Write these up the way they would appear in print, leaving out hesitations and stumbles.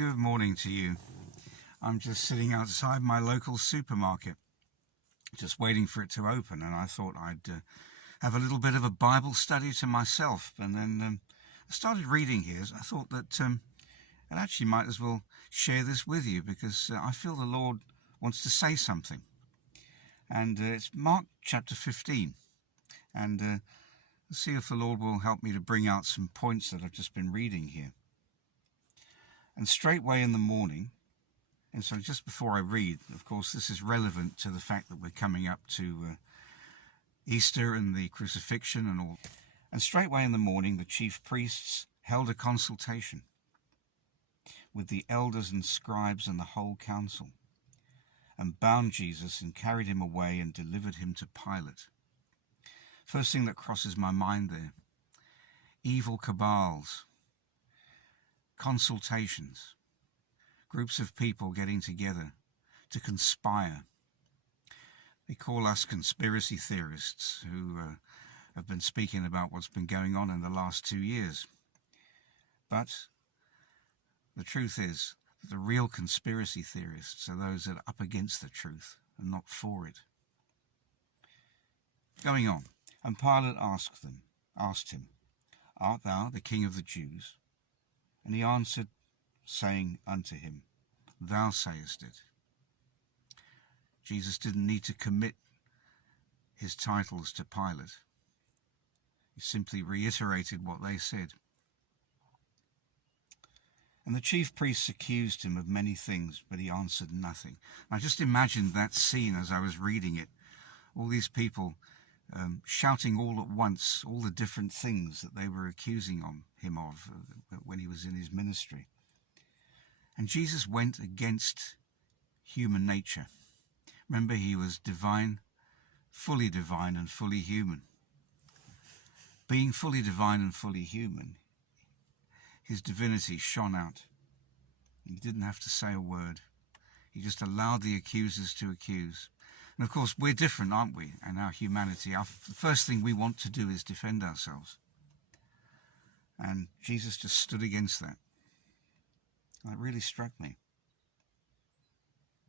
Good morning to you. I'm just sitting outside my local supermarket, just waiting for it to open, and I thought I'd have a little bit of a Bible study to myself. And then I started reading here. I thought that I actually might as well share this with you because I feel the Lord wants to say something. And it's Mark chapter 15. And let's see if the Lord will help me to bring out some points that I've just been reading here. And straightway in the morning, and so just before I read, of course, this is relevant to the fact that we're coming up to Easter and the crucifixion and all. And straightway in the morning, the chief priests held a consultation with the elders and scribes and the whole council, and bound Jesus and carried him away and delivered him to Pilate. First thing that crosses my mind there, evil cabals, consultations, groups of people getting together to conspire. They call us conspiracy theorists who have been speaking about what's been going on in the last 2 years. But the truth is that the real conspiracy theorists are those that are up against the truth and not for it. Going on, and Pilate asked him, Art thou the King of the Jews? And he answered, saying unto him, Thou sayest it. Jesus didn't need to commit his titles to Pilate. He simply reiterated what they said. And the chief priests accused him of many things, but he answered nothing. I just imagined that scene as I was reading it. All these people shouting all at once, all the different things that they were accusing him of when he was in his ministry. And Jesus went against human nature. Remember, he was divine and fully human. Being fully divine and fully human, his divinity shone out. He didn't have to say a word. He just allowed the accusers to accuse. And of course, we're different, aren't we, in our humanity? The first thing we want to do is defend ourselves. And Jesus just stood against that. That really struck me.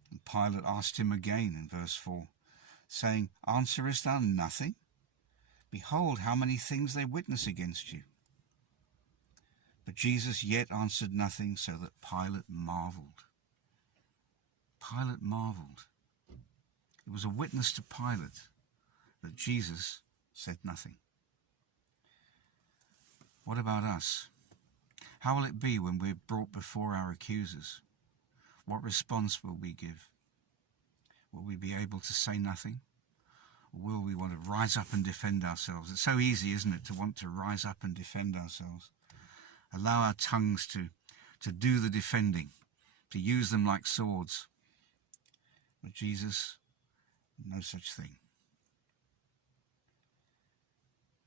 And Pilate asked him again in verse 4, saying, Answerest thou nothing? Behold, how many things they witness against you. But Jesus yet answered nothing, so that Pilate marveled. Pilate marveled. It was a witness to Pilate that Jesus said nothing. What about us? How will it be when we're brought before our accusers? What response will we give? Will we be able to say nothing? Or will we want to rise up and defend ourselves? It's so easy, isn't it, to want to rise up and defend ourselves? Allow our tongues to do the defending, to use them like swords. But Jesus, no such thing.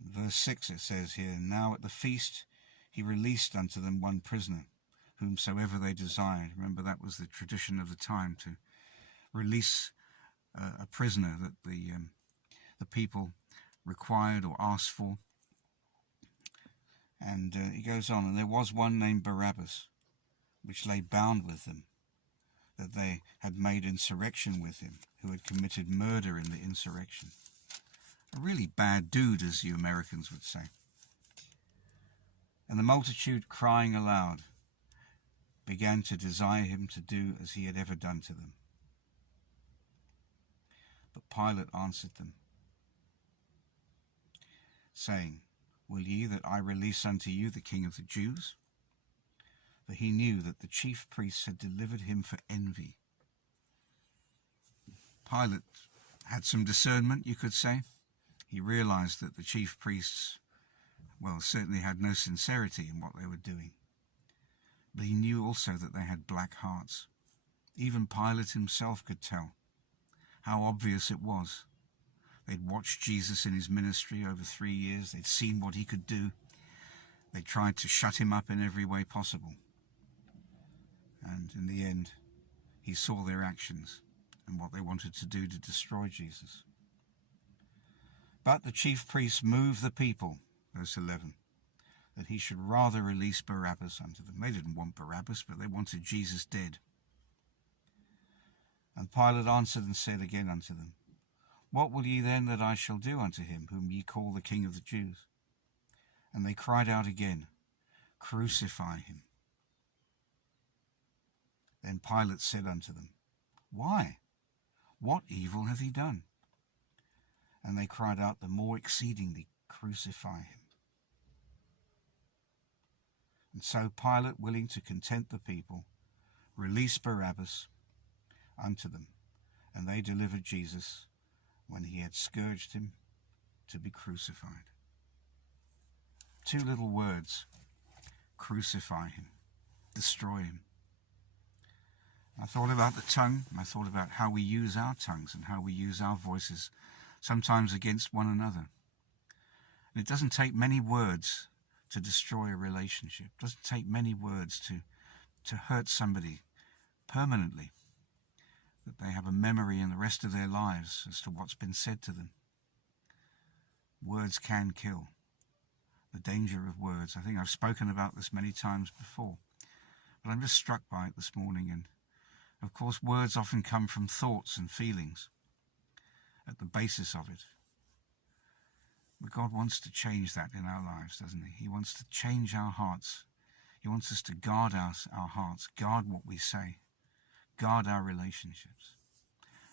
In verse 6 it says here, Now at the feast he released unto them one prisoner, whomsoever they desired. Remember, that was the tradition of the time, to release a prisoner that the people required or asked for. And he goes on, And there was one named Barabbas, which lay bound with them, that they had made insurrection with him, who had committed murder in the insurrection. A really bad dude, as you Americans would say. And the multitude, crying aloud, began to desire him to do as he had ever done to them. But Pilate answered them, saying, Will ye that I release unto you the King of the Jews? For he knew that the chief priests had delivered him for envy. Pilate had some discernment, you could say. He realized that the chief priests, certainly had no sincerity in what they were doing. But he knew also that they had black hearts. Even Pilate himself could tell how obvious it was. They'd watched Jesus in his ministry over 3 years. They'd seen what he could do. They tried to shut him up in every way possible. And in the end, he saw their actions and what they wanted to do to destroy Jesus. But the chief priests moved the people, verse 11, that he should rather release Barabbas unto them. They didn't want Barabbas, but they wanted Jesus dead. And Pilate answered and said again unto them, What will ye then that I shall do unto him, whom ye call the King of the Jews? And they cried out again, Crucify him. Then Pilate said unto them, Why? What evil hath he done? And they cried out the more exceedingly, Crucify him. And so Pilate, willing to content the people, released Barabbas unto them, and they delivered Jesus, when he had scourged him, to be crucified. Two little words: crucify him, destroy him. I thought about the tongue. I thought about how we use our tongues and how we use our voices, sometimes against one another. And it doesn't take many words to destroy a relationship. It doesn't take many words to hurt somebody permanently, that they have a memory in the rest of their lives as to what's been said to them. Words can kill. The danger of words. I think I've spoken about this many times before, but I'm just struck by it this morning. And of course, words often come from thoughts and feelings at the basis of it. But God wants to change that in our lives, doesn't he? He wants to change our hearts. He wants us to guard our hearts, guard what we say, guard our relationships.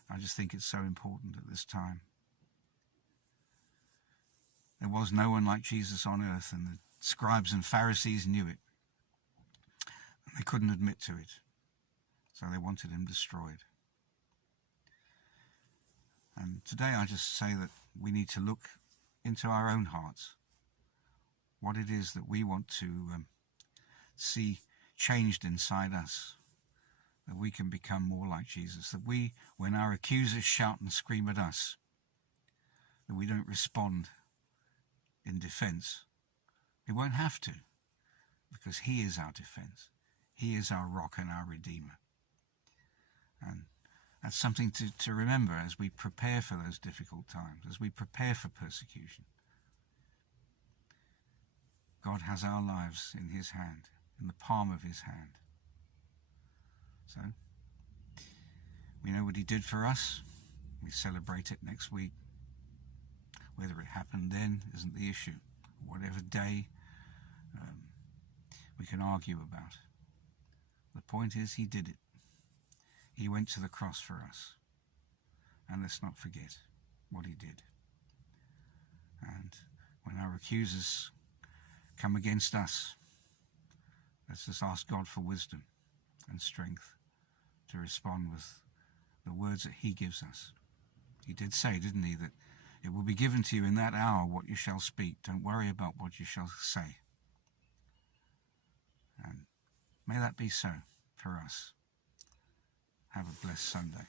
I just think it's so important at this time. There was no one like Jesus on earth, and the scribes and Pharisees knew it. And they couldn't admit to it, so they wanted him destroyed. And today I just say that we need to look into our own hearts, what it is that we want to see changed inside us, that we can become more like Jesus, that we, when our accusers shout and scream at us, that we don't respond in defense. He won't have to, because he is our defense. He is our rock and our redeemer. And that's something to remember as we prepare for those difficult times, as we prepare for persecution. God has our lives in his hand, in the palm of his hand. So, we know what he did for us. We celebrate it next week. Whether it happened then isn't the issue. Whatever day we can argue about. The point is, he did it. He went to the cross for us. And let's not forget what he did. And when our accusers come against us, let's just ask God for wisdom and strength to respond with the words that he gives us. He did say, didn't he, that it will be given to you in that hour what you shall speak. Don't worry about what you shall say. And may that be so for us. Have a blessed Sunday.